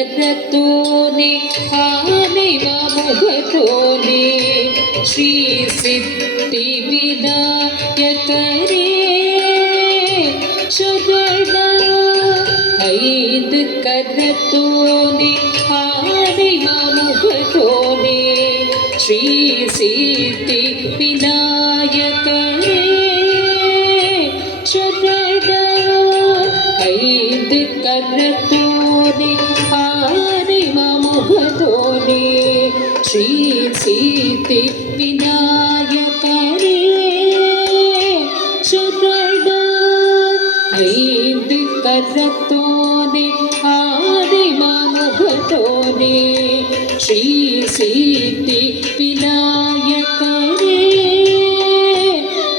करतोने आने मुखतोने श्री सिद्धि विनायक रे शरण ऐद करतोने आने मुखतोने श्री सिद्धि विनायक रे शरण ऐद करतोने श्री सिद्धि विनायक रे शरण ऐद करतोने आने मुखतोने श्री सिद्धि विनायक रे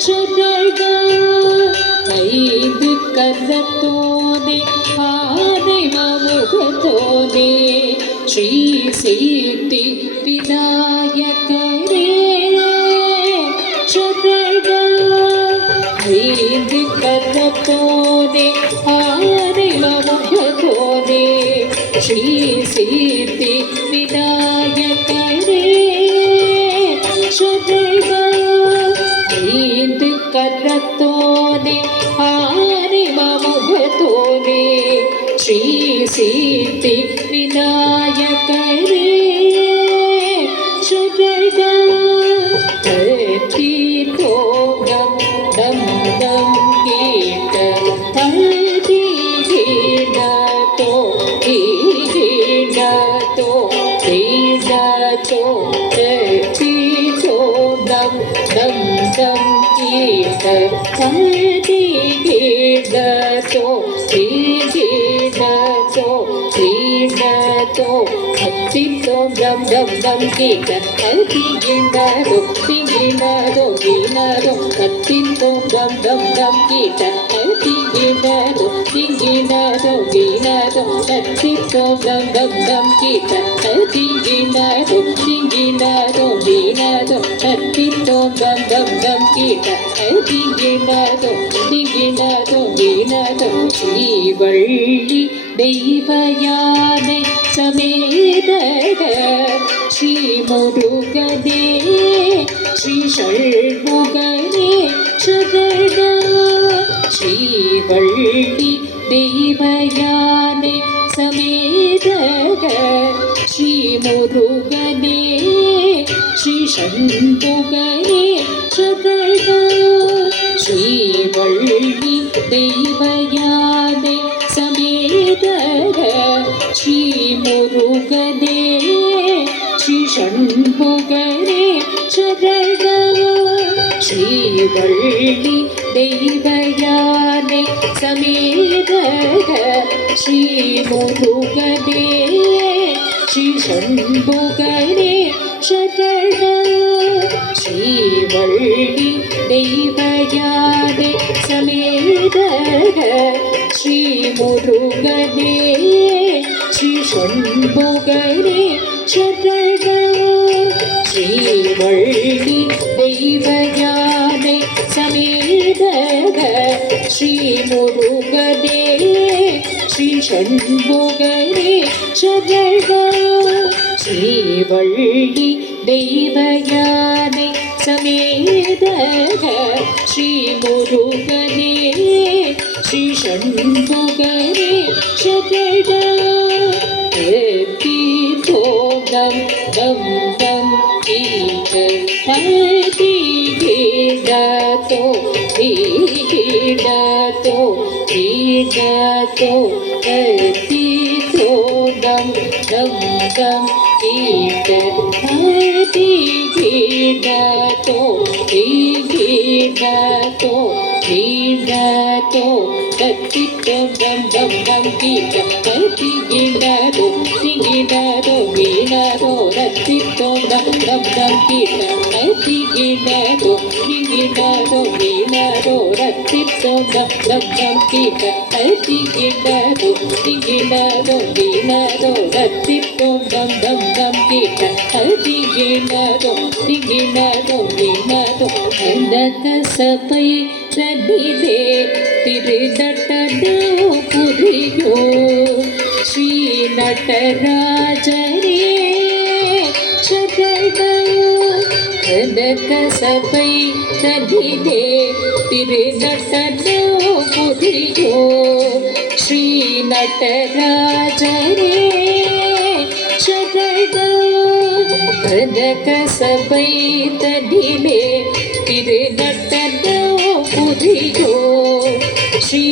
शरण ऐद करतोने आने मुखतोने श्री सिद्धि विनायक रे शरण ऐद करतोने आने मुखतोने श्री सिद्धि विनायक रे शरण ऐद करतोने आने मुखतोने श्री सिद्धि विनायक रे शरण धरती तो गम दम दम कीट धरती गिरा तो धरती तो गम दम दम कीट धरती गिरा तो हत्ती तो गम दम दम कीट हत्ती गिरा तो हत्ती तो गम दम दम कीट हत्ती गिरा तो हत्ती तो गम दम दम कीट हत्ती गिरा तो हत्ती तो गम दम दम कीट हत्ती गिरा तो श्रीवल्ली दैवयाने समेतः श्री मुरुगने श्री षण्मुगने शरण श्रीवल्ली दैवयाने समेतः श्री मुरुगने श्री षण्मुगने शरण श्रीवल्ली दैवयाने समेतः श्री मुरुगने श्री षण्मुगने शरण श्रीवल्ली தெய்வயானை சமேத ஸ்ரீ முருகனே ஸ்ரீ சண்முகனே சரண ஸ்ரீவள்ளி தெய்வயானை சமேத ஸ்ரீ முருகனே ஸ்ரீ சண்முகனே சரண ஸ்ரீவள்ளி தெய்வயானை சமேத ஸ்ரீ முருகனே ஸ்ரீ சண்முகனே சரண ஸ்ரீவள்ளி தெய்வயானை சமேத ஸ்ரீ முருகனே ஸ்ரீ சண்முகனே சரண தீர்த்தோம் தம் தம் ீடோ ீடோ ீடோ தீர்த்தோம் தம் தம் ீடோ ீடோ ீடோ தத்தித்தோம் தம் தம் தம் கீட தீடோ திகிடோ வீணோ ரத்தித்தோம் தம் தம் தம் கீட திகிடோ திகிடோ வீணோ ரத்தித்தோம் தம் தம் தம் கீட திகிடோ திகிடோ வீணோ ரத்தித்தோம் தம் தம் தம் கீட திகிடோ திகிடோ வீணோ அந்த கசபை ரதிதே திருநட்டனோ புரியோ ஸ்ரீ நடராஜரே சரண கனக சபை ரதிதே திருநட்டனோ புரியோ ஸ்ரீ நடராஜரே சரண கனக சபை தடிலே திருநட்டனோ புரியோ ஸ்ரீ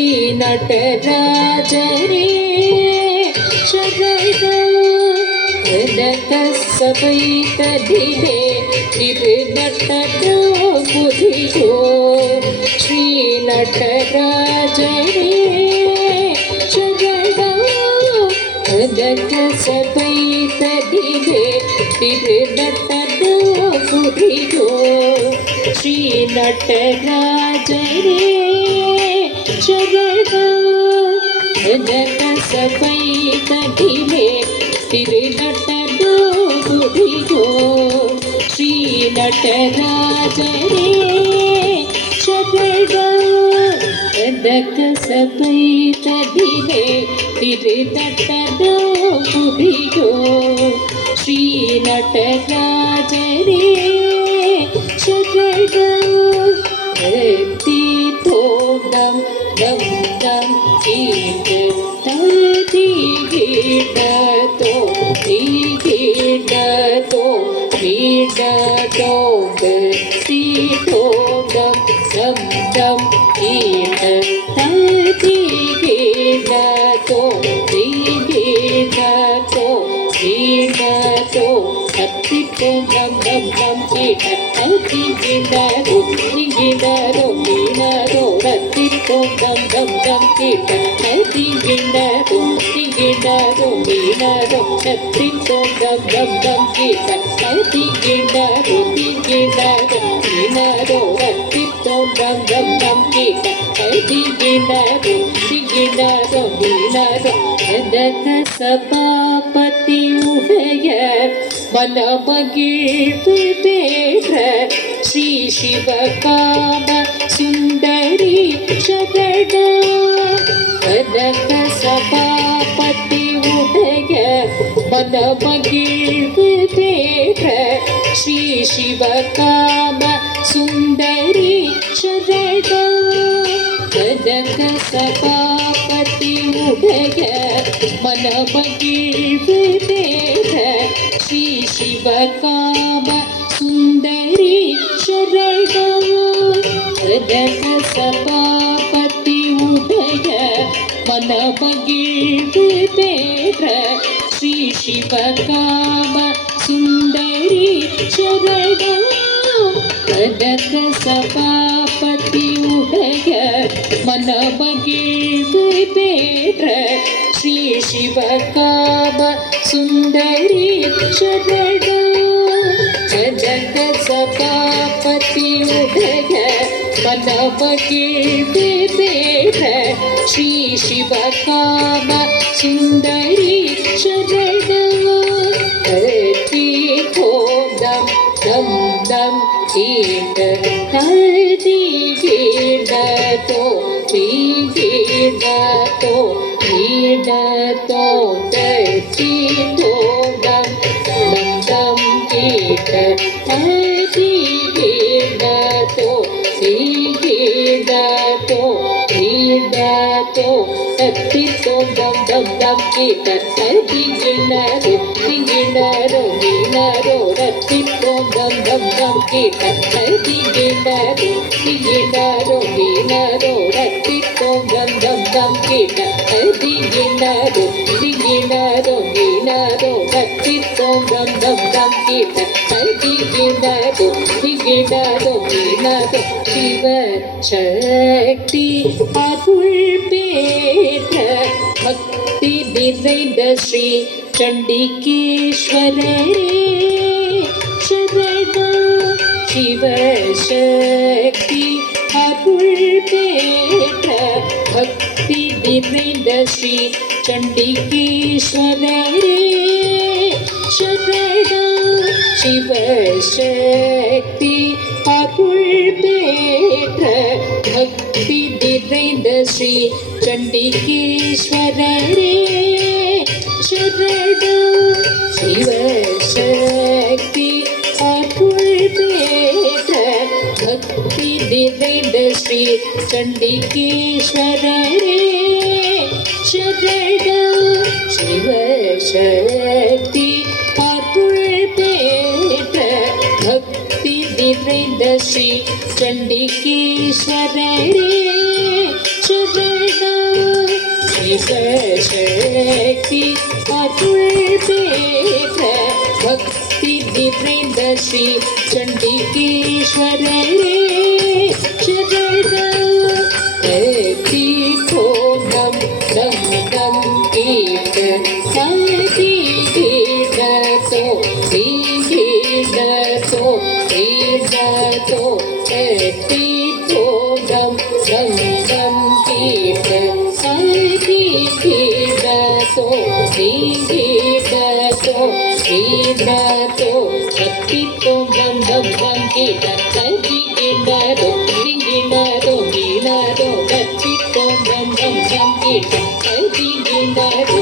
நடராஜரே சரண கனக சபை தடிலே திருநட்டனோ புரியோ ஸ்ரீ நடராஜரே சரண கனக சபை தடிலே திருநட்டனோ புரியோ ஸ்ரீ நடராஜரே சரண கனக சபை தடிலே திருநட்டனோ புரியோ ஸ்ரீ நடராஜரே சரண கனக சபை தடிலே திருநட்டனோ புரியோ ஸ்ரீ நடராஜரே சரண தீர்த்தோம் தம் தம் தம் கீடோ திகிடோ திகிடோ வீணோ தீர்த்தோம் தம் தம் தம் கீடோ திகிடோ திகிடோ வீணோ தத்தித்தோம் தம் தம் தம் கீட திகிடோ திகிடோ வீணோ ரத்தித்தோம் தம் தம் தம் கீட திகிடோ திகிடோ வீணோ ரத்தித்தோம் தம் தம் தம் கீட திகிடோ திகிடோ வீணோ ரத்தித்தோம் தம் தம் தம் கீட திகிடோ திகிடோ வீணோ கனக சபாபதி உடைய மனமகிழ்வு பெற்ற ஸ்ரீ சிவகாம சுந்தரி சரண கனக சபாபதி உடைய மனமகிழ்வு பெற்ற ஸ்ரீ சிவகாம சுந்தரி சரண கனக சபாபதி உடைய மனமகிழ்வு பெற்ற ஸ்ரீ சிவகாம சுந்தரி சரண கனக சபாபதி உடைய மனமகிழ்வு பெற்ற ஸ்ரீ சிவகாம சுந்தரி சரண கனக சபாபதி சபாபதியுடைய மனமகிழ்வு பெற்ற ஸ்ரீ சிவகாம சுந்தரி சரணம். ஜக சபாபதியுடைய மனமகிழ்வு பெற்ற ஸ்ரீ சிவகாம சுந்தரி சரணம். கோதம் தம் தம் கீட நதி கீடதோ கீடதோ கீடதோ தச்சி தோதம் தம் தம் கீட நதி கீடதோ கீடதோ கீடதோ தச்சி தோதம் தம் தம் கீட நதி கீடதோ கீடதோ கீடதோ தச்சி தோதம் தம் தம் கீட நதி கீடதோ கீடதோ கீடதோ தச்சி தோதம் தம் தம் கீட நதி கீடதோ கீடதோ கீடதோ தச்சி தோதம் தம் தம் கீட நதி கீடதோ கீடதோ கீடதோ சிவ சக்தி அருள் பெற்ற பக்தி நிறைந்த ஸ்ரீ சண்டிகேஸ்வரரே சரணம். சிவசக்தி அருள் பெற்ற பக்தி நிறைந்த ஸ்ரீ சண்டிகேஸ்வரரே சரணம். சிவசக்தி அருள் பெற்ற பக்தி நிறைந்த ஸ்ரீ சண்டிகேஸ்வரரே சரணம். சிவசக்தி அருள் பெற்ற பக்தி நிறைந்த ஸ்ரீ சண்டிகேஸ்வரரே சரணம். சிவசக்தி அருள் பெற்ற பக்தி நிறைந்த ஸ்ரீ சண்டிகேஸ்வரரே சரணம். சிவசக்தி அருள் பெற்ற பக்தி நிறைந்த ஸ்ரீ சண்டிகேஸ்வரரே சரணம். ஏத்தி கோணம் தம் தம் கீட சாதி கீடதோ கீடதோ கீடதோ ஏத்தி கோணம் தம் தம் கீட சாதி கீடதோ கீடதோ கீடதோ பக்தி கோணம் தம் தம் கீட சாதி கீடதோ கீடதோ கீடதோ பக்தி கோணம் தம் தம் கீட சாதி கீடதோ